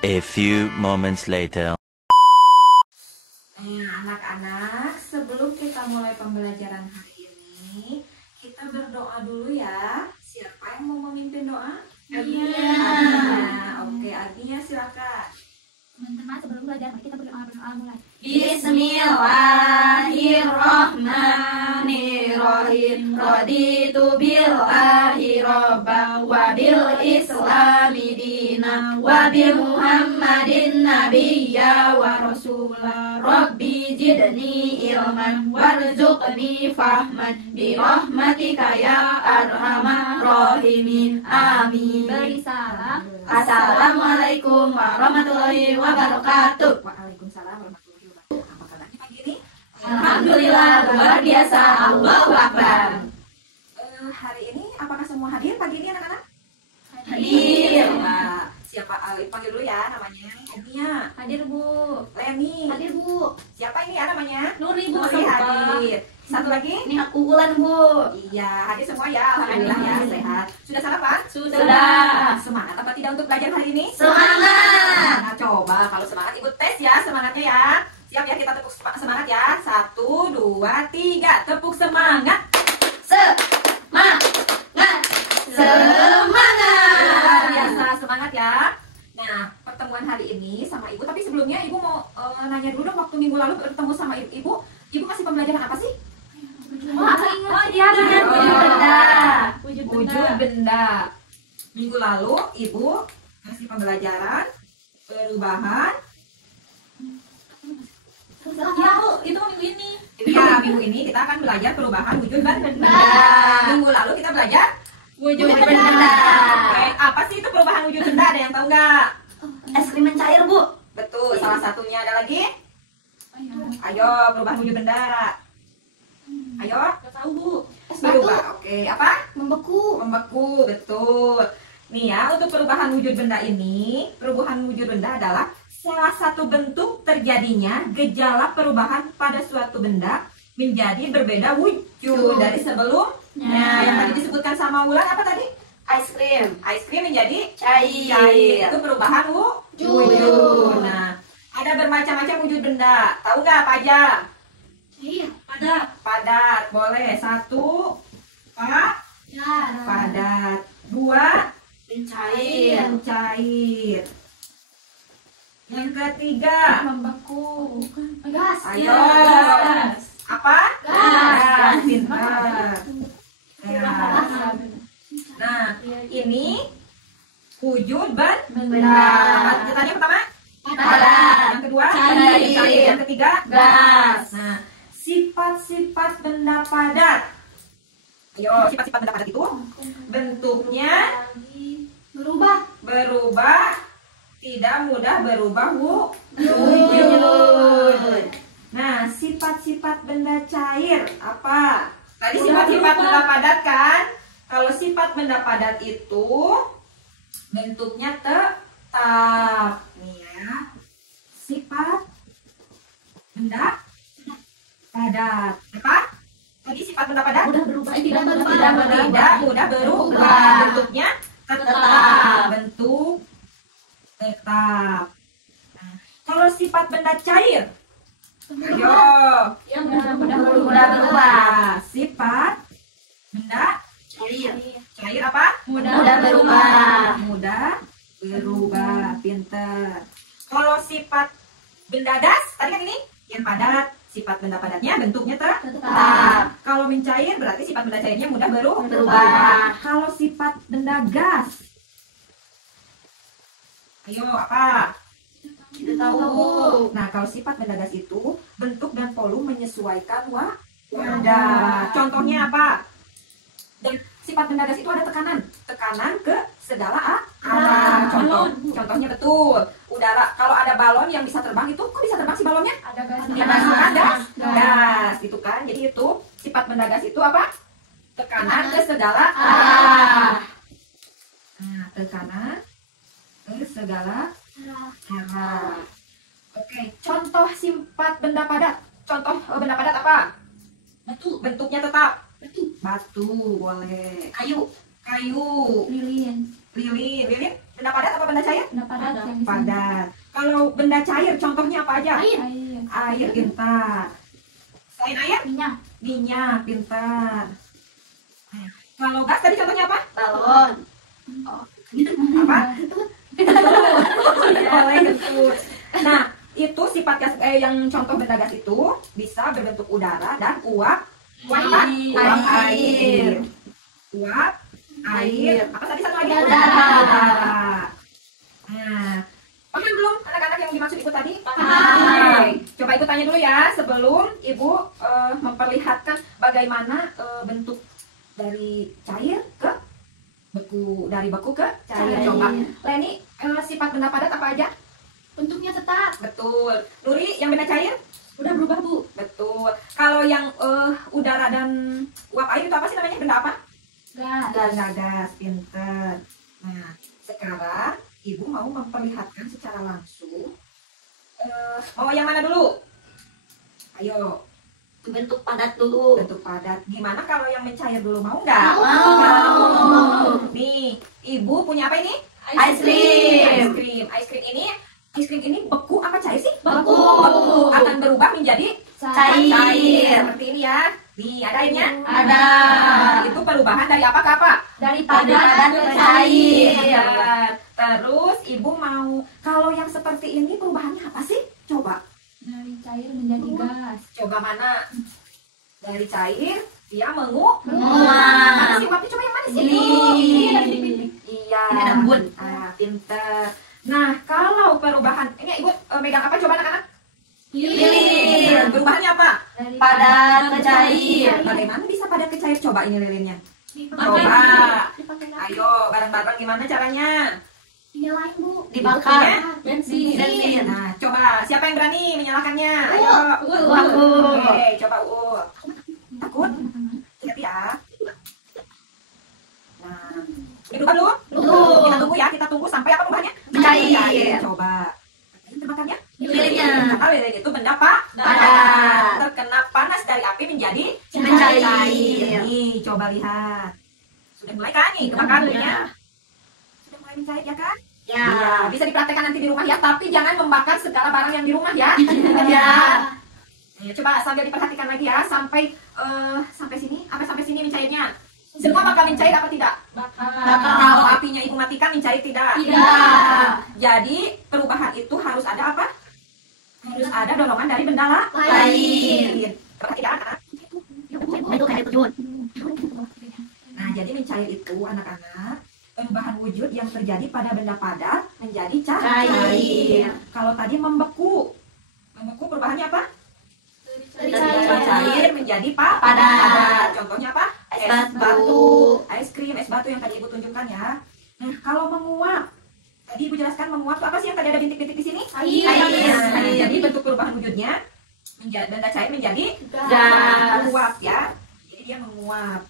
A few moments later. Nah, anak-anak, sebelum kita mulai pembelajaran hari ini, kita berdoa dulu ya. Siapa yang mau memimpin doa? Iya. Oke, Agnia silakan. Teman-teman, sebelum belajar, mari kita berdoa mulai. Bismillahirrahmanirrahim. Raditu billahi robba wa bil islami dina wa bi muhammadin nabiyya wa rasulah. Rabbi zidni ilman warzuqni fahman bi rahmatika ya arhamar rahimin. Amin. Beri salam. Assalamualaikum warahmatullahi wabarakatuh. Waalaikumsalam warahmatullahi wabarakatuh. Apa kabarnya pagi ini? Alhamdulillah, luar biasa. Allahu Akbar. Hari ini apakah semua hadir pagi ini anak-anak? Hadir. Nah, siapa? Panggil dulu ya namanya. Agnia. Hadir, Bu. Leni. Hadir, Bu. Siapa ini ya namanya? Nuri, Bu. Nuri hadir. Satu lagi? Ini aku Ulan, Bu. Iya, hadir semua ya. Alhamdulillah ya, sehat. Sudah sarapan? Sudah. Semangat apa tidak untuk belajar hari ini? Semangat. Nah, coba kalau semangat ibu tes ya semangatnya ya. Siap ya, kita tepuk semangat ya. 1, 2, 3. Tepuk semangat. Semangat. Semangat. Luar biasa semangat ya. Nah, pertemuan hari ini sama ibu. Tapi sebelumnya ibu mau nanya dulu dong. Waktu minggu lalu bertemu sama ibu, ibu masih pembelajaran apa sih? Oh, iya, benar. Wujud benda. Wujud benda. Minggu lalu ibu masih pembelajaran perubahan. Ya, Bu. Itu minggu ini. Ya, minggu ini kita akan belajar perubahan wujud benda. Minggu lalu kita belajar Wujud benda. Oke, apa sih itu perubahan wujud benda? Ada yang tahu nggak? Es krim mencair, Bu. Betul, salah satunya ada lagi. Oh, iya. Ayo, perubahan wujud benda. Ayo, Gak tahu, Bu. Es batu. berubah. Oke, apa? Membeku. Membeku, betul. Nih ya, untuk perubahan wujud benda ini, perubahan wujud benda adalah salah satu bentuk terjadinya gejala perubahan pada suatu benda menjadi berbeda wujud dari sebelumnya. Yang tadi disebutkan sama Wulan apa tadi? Es krim. Es krim menjadi Cair. Itu perubahan wujud. Nah, ada bermacam-macam wujud benda. Tahu nggak apa aja? Iya. Padat, boleh. 1, Ya. padat. 2, Mencair. mencair. Yang ketiga, Membeku. Gas. ayo. Gas. Apa? Gas. Pintar. Ya. Nah, ini wujud benda. Tanya pertama? Padat. Yang kedua? Cair. Yang ketiga? Gas. Nah, sifat-sifat benda padat. Ayo, sifat-sifat benda padat itu bentuknya berubah, tidak mudah berubah wujud. Nah, sifat-sifat benda cair apa? Tadi sifat-sifat benda padat kan? Kalau sifat benda padat itu bentuknya tetap. Nih ya. Sifat benda padat. Apa? Tadi sifat benda padat? Mudah berubah. Tidak berubah. Tidak mudah berubah. Bentuknya tetap. Bentuk tetap. Nah, kalau sifat benda cair, ayo. Yang mudah Mudah berubah. Sifat benda Cair. cair apa? Mudah berubah. Mudah berubah. Pinter. Kalau sifat benda gas, tadi kan ini yang padat. Sifat benda padatnya bentuknya Tetap. Kalau mencair berarti sifat benda cairnya mudah Berubah. Kalau sifat benda gas, ayo apa? Tidak tahu. Nah, kalau sifat benda gas itu bentuk dan volume menyesuaikan wadah. Contohnya apa? Dan sifat benda gas itu ada tekanan ke segala arah. Contohnya betul. Udara, kalau ada balon yang bisa terbang itu, kok bisa terbang sih balonnya? Ada gas. Dimasukkan gas, gitu kan? Jadi itu sifat benda gas itu apa? Tekanan ke segala arah. Nah, tekanan ke segala arah. Oke, contoh sifat benda padat. Contoh benda padat apa? Batu. Bentuknya tetap. Batu. Batu, boleh. Kayu. Kayu. Lilin. Lilin. Lilin Benda padat apa benda cair? Benda padat yang di sini. Padat. Kalau benda cair contohnya apa aja? Air. Air, pintar. Selain air? Minyak. Minyak, pintar. Kalau gas tadi contohnya apa? Balon. Apa? Oleh kentut. Nah, itu sifat gas yang contoh benda gas itu bisa berbentuk udara dan uap apa? Uap air. Uap air. Apa tadi satu lagi? Udara. Nah, paham belum anak-anak yang dimaksud ibu tadi? Paham. Oke. Coba ibu tanya dulu ya sebelum ibu memperlihatkan bagaimana bentuk dari cair ke beku, dari beku ke cair. Cair. Coba Leni, sifat benda padat apa aja? Bentuknya tetap. Betul. Nuri, yang benda cair? Udah berubah, Bu. Betul. Kalau yang udara dan uap air itu apa sih namanya? Benda apa? Gas. Benda gas. Pinter. Nah, sekarang ibu mau memperlihatkan secara langsung. Mau yang mana dulu? Ayo, Bentuk padat dulu. bentuk padat. Gimana kalau yang mencair dulu? Mau nggak? Mau. Nih, ibu punya apa ini? Ice cream. Ice cream ini beku apa cair sih? Beku. Akan berubah menjadi Cair. seperti ini ya. Nih, ada airnya? Ada. Itu perubahan dari apa ke apa? Dari Padat ke cair. Padat. Terus ibu mau, kalau yang seperti ini perubahannya apa sih? Coba. Dari cair menjadi gas. Coba mana? Dari cair dia menguap. Menguap. Mana sih uapnya? Coba yang mana sih? Ini. Iya. Ini ada embun. Pinter. Nah, kalau perubahan ini ibu megang apa coba anak-anak? Lilin. Perubahannya apa? Dari Padat ke cair. Bagaimana bisa padat ke cair? Coba ini lilinnya. Dipakai. Coba. Dipakai Ayo, bareng-bareng gimana caranya? Dinyalain, Bu. Dibakar. Bensin. Bensin. Nah, coba siapa yang berani menyalakannya? Ayo. Aku. Oke, coba Takut? Hati ya. Nah, ini berubah belum? Belum. Kita tunggu ya, kita tunggu sampai apa perubahannya? Cair. Coba. Ini terbakarnya? Lilinnya. Karena lilin itu benda apa? Padat. Terkena panas dari api menjadi Mencair. Nih, coba lihat. Sudah mulai kan nih kebakar lilinnya? Sudah mulai mencair ya kan? Ya. Iya, bisa dipraktekkan nanti di rumah ya, tapi jangan membakar segala barang yang di rumah ya. Ya. Ya, coba sambil diperhatikan lagi ya sampai sampai sini, apa sampai sini mencairnya? Semua bakal mencair apa tidak? Bakar. Kalau apinya ibu matikan mencair tidak? Tidak. Jadi perubahan itu harus ada apa? Harus ada dorongan dari benda Lain. Perhatikan anak. Bentuk kayak terjun. Nah, jadi mencair itu anak-anak perubahan wujud yang terjadi pada benda padat menjadi cair. Kalau tadi membeku perubahannya apa? Dari Dari cair. cair menjadi Padat. Contohnya apa? Es batu. Es krim, es batu yang tadi ibu tunjukkan ya. Nah, kalau menguap, tadi ibu jelaskan menguap itu apa sih yang tadi ada bintik-bintik di sini? Air. Nah, jadi bentuk perubahan wujudnya benda cair menjadi Gas. menguap ya. Jadi dia menguap.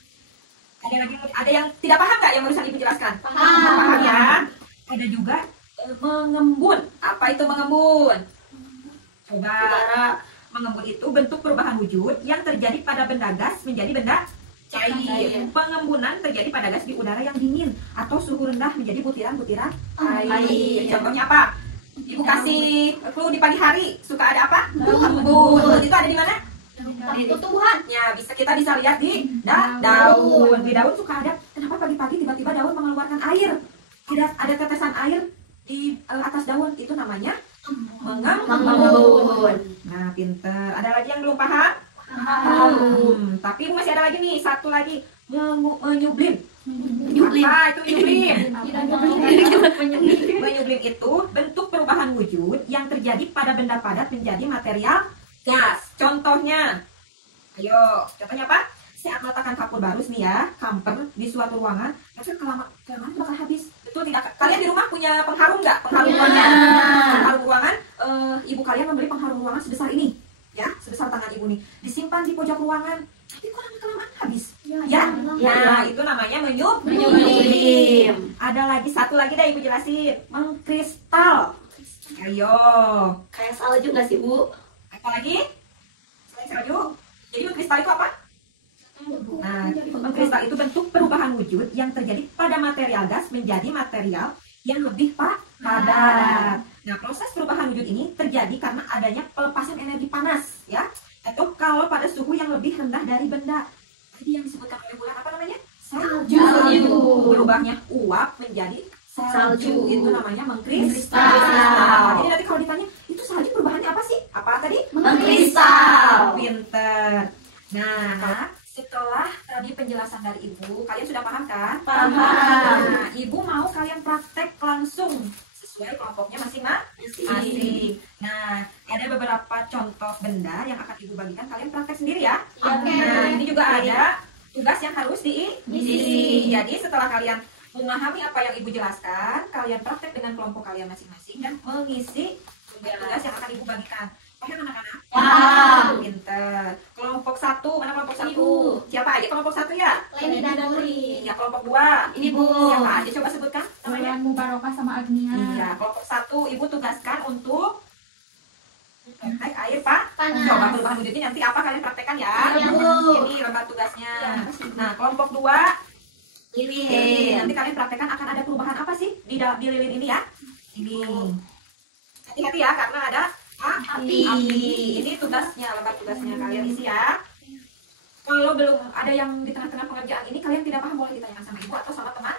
Ada yang tidak paham nggak yang barusan ibu jelaskan? Paham ya. Ada juga mengembun. Apa itu mengembun? Coba. Udara. Mengembun itu bentuk perubahan wujud yang terjadi pada benda gas menjadi benda cair. Cair. Pengembunan terjadi pada gas di udara yang dingin atau suhu rendah menjadi butiran-butiran air. Air. Contohnya apa? Ibu kasih clue di pagi hari suka ada apa? Embun. Embun. Itu ada di mana? Di tumbuhan. Ya, kita bisa lihat di daun. Di daun suka ada. Kenapa pagi-pagi tiba-tiba daun mengeluarkan air? Ada tetesan air di atas daun. Itu namanya mengembun. Nah, pinter. Ada lagi yang belum paham? Tapi masih ada lagi nih, satu lagi menyublim. Apa itu menyublim? Menyublim itu bentuk perubahan wujud yang terjadi pada benda padat menjadi material gas. Contohnya, ayo, contohnya apa? Saat meletakkan kapur barus nih ya, kamper di suatu ruangan, itu kelamaan bakal habis. Itu tidak. Kalian di rumah punya pengharum nggak? Pengharum ruangan. Pengharum ruangan. Ibu kalian membeli pengharum ruangan sebesar ini, ya, sebesar tangan ibu nih, disimpan di pojok ruangan. Tapi kok lama-kelamaan habis? Ya. Nah, itu namanya menyublim. Ada lagi satu lagi deh ibu jelasin, mengkristal. Ayo. Kayak salju nggak sih, Bu? Apalagi selain salju, jadi mengkristal itu apa? Nah, mengkristal itu bentuk perubahan wujud yang terjadi pada material gas menjadi material yang lebih padat. Nah, proses perubahan wujud ini terjadi karena adanya pelepasan energi panas, ya, atau kalau pada suhu yang lebih rendah dari benda. Tadi yang disebutkan oleh Bulan apa namanya? Salju. Berubahnya uap menjadi salju. Itu namanya mengkristal. Jadi nanti kalau ditanya, itu salju perubahannya apa sih? Apa tadi? Mengkristal. Pinter. Nah, setelah tadi penjelasan dari Ibu, kalian sudah paham kan? Paham. Nah, Ibu mau kalian praktek langsung sesuai kelompoknya masing-masing. Nah, ada beberapa contoh benda yang akan Ibu bagikan, kalian praktek sendiri ya. Oke. Nah, ini juga ada tugas yang harus diisi. Jadi setelah kalian memahami apa yang Ibu jelaskan, kalian praktek dengan kelompok kalian masing-masing dan mengisi tugas yang akan Ibu bagikan. Paham anak-anak? Paham. Pinter. Kelompok 1, mana kelompok 1? Ibu. Siapa aja kelompok 1 ya? Leni dan Nuri. Iya, kelompok 2. Ini Bu. Siapa aja coba sebutkan namanya? Wulan, Mubarokah sama Agnia. Iya, kelompok 1 Ibu tugaskan untuk praktek air Panas. Coba perubahan wujudnya nanti apa kalian praktekkan ya? Iya, Bu. Ini lembar tugasnya. Iya, pasti, Bu. Nah, kelompok 2 Lilin. nanti kalian praktekkan akan ada perubahan apa sih di lilin ini ya? Ini. Hati-hati ya karena ada api. Ini tugasnya, lembar tugasnya kalian isi ya. Kalau belum ada yang di tengah-tengah pengerjaan ini kalian tidak paham boleh ditanyakan sama Ibu atau sama teman.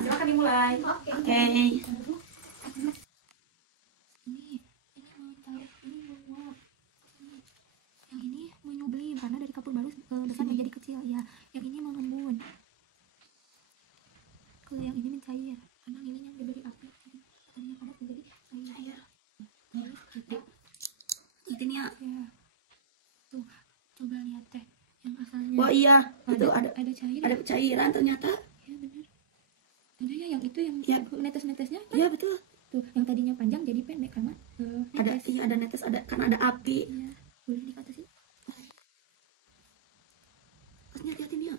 Silakan dimulai. Oke. Oke. Yang ini menyublim karena dari kapur baru besar menjadi kecil ya. Yang ini mengembun. Kalau yang ini mencair karena lilinnya diberi api tadinya padat menjadi cair. Itu nih ya. Ya. Tuh, coba lihat teh yang asalnya Oh iya, itu ada cair. ada cairan ternyata. Ya benar. Ada ya yang itu yang Ya. netes-netesnya. Iya betul. Tuh, yang tadinya panjang jadi pendek karena Ada netes. iya ada netes ada karena ada api. Iya. Boleh dikatasin. Terusnya hati-hati nih ya.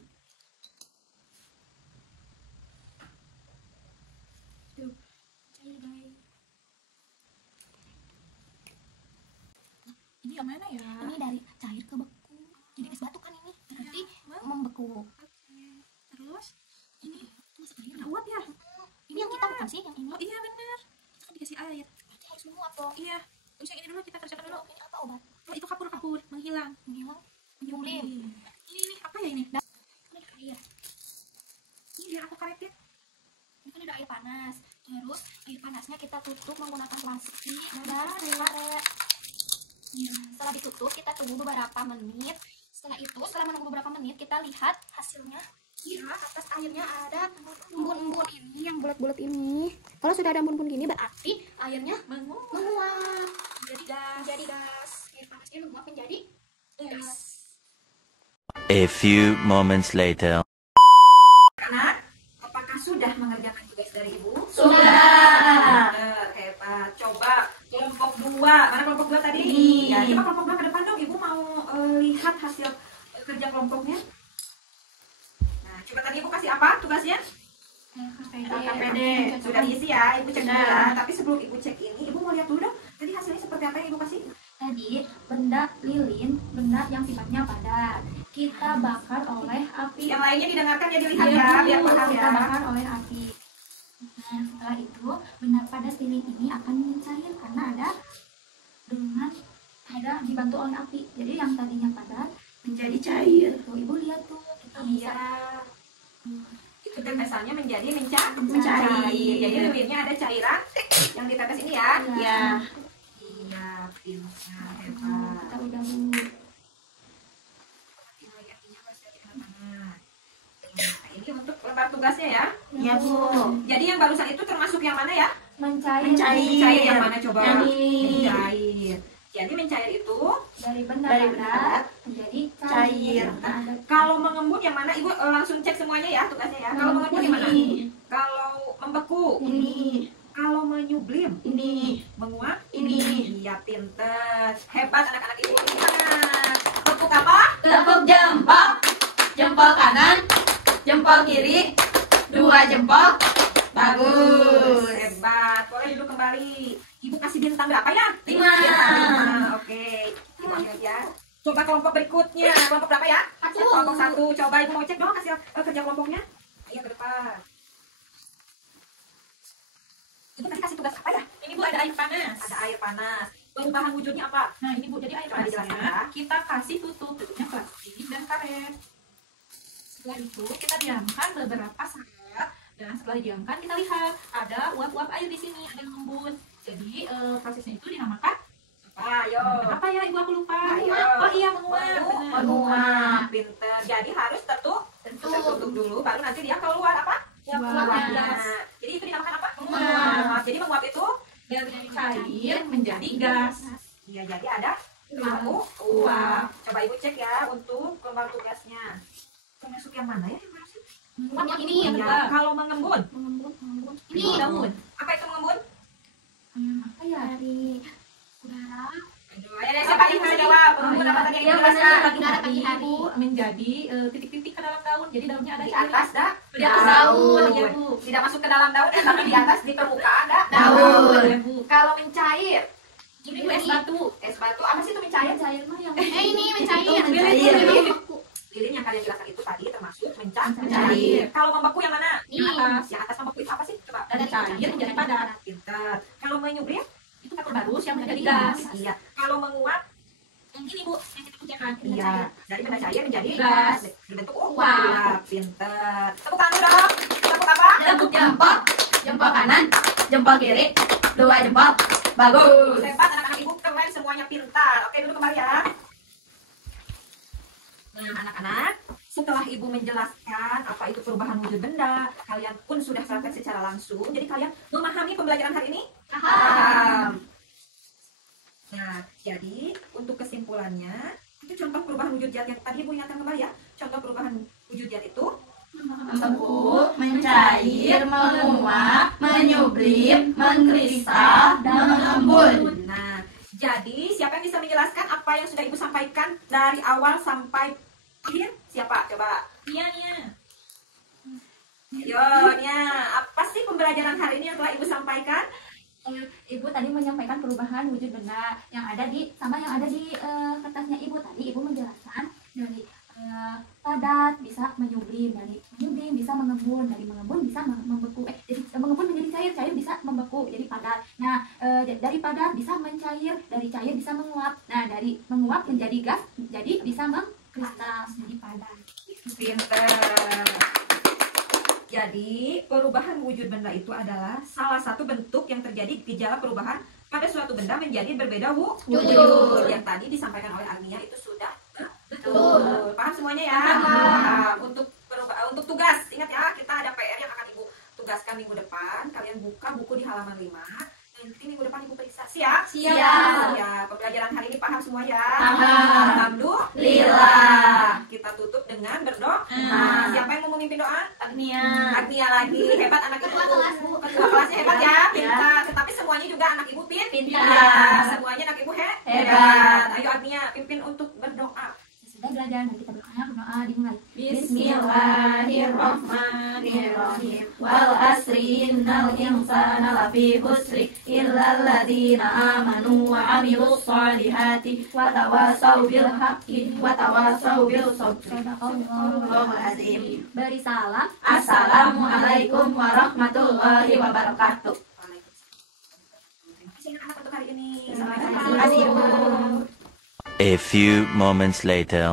Tuh, cair guys. Ini yang mana ya? Ini dari cair ke beku. Jadi es batu kan ini. Berarti membeku. Terus ini masuk air nggak uap ya? Ini yang kita bukan sih, yang ini. Oh iya bener. Kita kan dikasih air. Berarti harus menguap dong. Iya. Terus yang ini dulu kita kerjakan dulu. Ini apa obat? Oh itu kapur menghilang. Menghilang. Menyublim. Ini apa ya ini? Ini ada air. Ini biar aku karetin. Ini kan ada air panas. Terus air panasnya kita tutup menggunakan plastik dan karet. Setelah ditutup kita tunggu beberapa menit. Setelah menunggu beberapa menit kita lihat hasilnya. Iya, atas airnya ada embun-embun ini yang bulat-bulat ini. Kalau sudah ada embun-embun gini berarti airnya menguap. Menjadi gas. Air panasnya menguap menjadi gas. A few moments later. Anak, apakah sudah mengerjakan tugas dari Ibu? Sudah. Hebat. Coba kelompok 2. Mana kelompok 2 tadi? Ini. Ya, coba kelompok 2 ke depan dong. Ibu mau lihat hasil kerja kelompoknya. Nah, coba tadi Ibu kasih apa tugasnya? KPD. Sudah diisi ya, Ibu cek dulu ya. Tapi sebelum Ibu cek ini, Ibu mau lihat dulu dong. Tadi hasilnya seperti apa yang Ibu kasih? Tadi benda lilin, benda yang sifatnya padat. Kita bakar oleh api. Yang lainnya didengarkan ya, dilihat ya, biar paham Kita ya. bakar oleh api. Nah, setelah itu benda padat lilin ini akan mencair karena ada dibantu oleh api. Jadi yang tadinya padat Menjadi cair. tuh ibu lihat tuh kita bisa Itu tetesannya menjadi mencair. Mencair. Jadi lilinnya ada cairan yang ditetes ini ya. Ya. Iya, pintar, kita hebat. udah dulu. Nah, ini untuk lembar tugasnya ya. Ya Bu. Jadi yang barusan itu termasuk yang mana ya? Mencair Mencair yang mana coba? Yang ini. Mencair. Jadi mencair itu dari benda Dari padat menjadi Cair. Nah, ada kalau mengembun yang mana? Ibu langsung cek semuanya ya tugasnya ya. Kalau mengembun yang mana? Ini. Kalau membeku, Ini. kalau menyublim, Ini. menguap, Ini. iya pinter, hebat anak-anak Ibu. Ingat, tepuk apa? Tepuk jempol. Jempol kanan. Jempol kiri. 2 jempol. Bagus. Hebat, boleh duduk kembali. Ibu kasih bintang berapa ya? 5. Bintang, oke. Ibu ambil aja. Coba kelompok berikutnya, kelompok berapa ya? Kelompok 1. Coba Ibu mau cek dong hasil kerja kelompoknya. Ayo ke depan. Ibu tadi kasih tugas apa ya? Ini Bu ada air panas. Ada air panas. Perubahan wujudnya apa? Nah ini Bu, jadi air Coba dijelaskan ya. panasnya kita kasih tutupnya plastik dan karet. Setelah itu kita diamkan beberapa saat dan setelah diamkan kita lihat ada uap-uap air di sini, ada yang mengembun. Jadi prosesnya itu dinamakan Ayo. apa ya Ibu, aku lupa. Ayo. Oh iya, menguap. Benar. Menguap. Pinter. Jadi harus tertutup dulu, baru nanti dia keluar apa? Uap-uapnya. Nah, jadi itu dinamakan apa? Menguap. Jadi menguap itu Dari cair menjadi gas. ya jadi ada uap. Coba Ibu cek ya untuk keluar tugasnya. Termasuk yang mana ya? Yang harusnya? Menguap yang ini yang Ya, kedua. kalau mengembun. Mengembun. Ini daun. Apa itu mengembun? Apa ya? Dari udara. Aduh, ayo siapa yang bisa jawab? Mengembun apa tadi yang dijelaskan? Udara pagi hari. Menjadi titik-titik ke dalam daun. Jadi daunnya ada Di atas dah. Di atas daun, ya Bu. Tidak masuk ke dalam daun, tapi di atas di permukaan dah. Daun. Ya Bu. Kalau mencair, Ini Bu, es batu. es batu apa sih itu mencair? Cair mah yang ini mencair. Lilin. Lilin yang kalian jelaskan itu tadi termasuk mencair. Kalau membeku yang mana? Nih. Yang atas membeku itu apa sih? Coba. Dari cair menjadi padat. Pintar. Kalau menyublir? Itu kapur barus yang menjadi gas. Iya. Kalau menguap? Yang ini Bu, yang kita kerjakan. Iya. Dari benda cair menjadi Gas. berbentuk Uap. uap. Pintar. Tepuk tangan dong. Tepuk apa? Tepuk jempol. Jempol kanan, jempol kiri, 2 jempol. Bagus. Hebat anak-anak Ibu, keren semuanya pintar. Oke, duduk kembali ya. Nah, anak-anak, setelah Ibu menjelaskan apa itu perubahan wujud benda, kalian pun sudah praktek secara langsung. Jadi kalian memahami pembelajaran hari ini? Paham. Nah, jadi untuk kesimpulannya, itu contoh perubahan wujud zat yang tadi Ibu ingatkan kembali ya. Contoh perubahan wujud zat itu Membeku, mencair, menguap, menyublim, mengkristal, dan mengembun. Nah, jadi siapa yang bisa menjelaskan apa yang sudah Ibu sampaikan dari awal sampai akhir? Siapa? Coba. Nia. Yo, Nia, apa sih pembelajaran hari ini yang telah Ibu sampaikan? Ibu tadi menyampaikan perubahan wujud benda yang ada di kertasnya Ibu tadi. Ibu menjelaskan dari padat bisa menyublim, dari menyublim bisa mengembun, dari mengembun bisa membeku. Jadi mengembun menjadi cair, cair bisa membeku jadi padat. Nah, dari padat bisa mencair, dari cair bisa menguap. Nah, dari menguap menjadi gas, jadi bisa mengkristal menjadi padat. Pinter. Jadi, perubahan wujud benda itu adalah salah satu bentuk yang terjadi gejala perubahan pada suatu benda menjadi berbeda wujud. Yang tadi disampaikan oleh Agnia itu sudah betul. Paham semuanya ya? Paham. Untuk tugas, ingat ya, kita ada PR yang akan Ibu tugaskan minggu depan. Kalian buka buku di halaman 5. Nanti minggu depan Ibu periksa. Siap? Siap. Ya, pembelajaran hari ini paham semua ya? Paham. Alhamdulillah. Kita tutup dengan berdoa. Ah. Siapa yang mau memimpin doa? Agnia. Agnia lagi. Hebat anak Ibu. Ketua kelasnya hebat ya, pintar. Tetapi semuanya juga anak Ibu pintar. Semuanya anak Ibu hebat. Ayo Agnia pimpin untuk berdoa. Sudah belajar, nanti kita berdoa dimulai. Bismillahirrahmanirrahim. Wal asri innal insana lafi khusri illa alladziina amanu wa 'amilus shalihati wa tawassaw bil haqqi wa tawassaw bis sabri. Sadaqallahul azim. Beri salam. Assalamualaikum warahmatullahi wabarakatuh. Terima kasih anak-anak untuk hari ini. Terima kasih, Bu. A few moments later.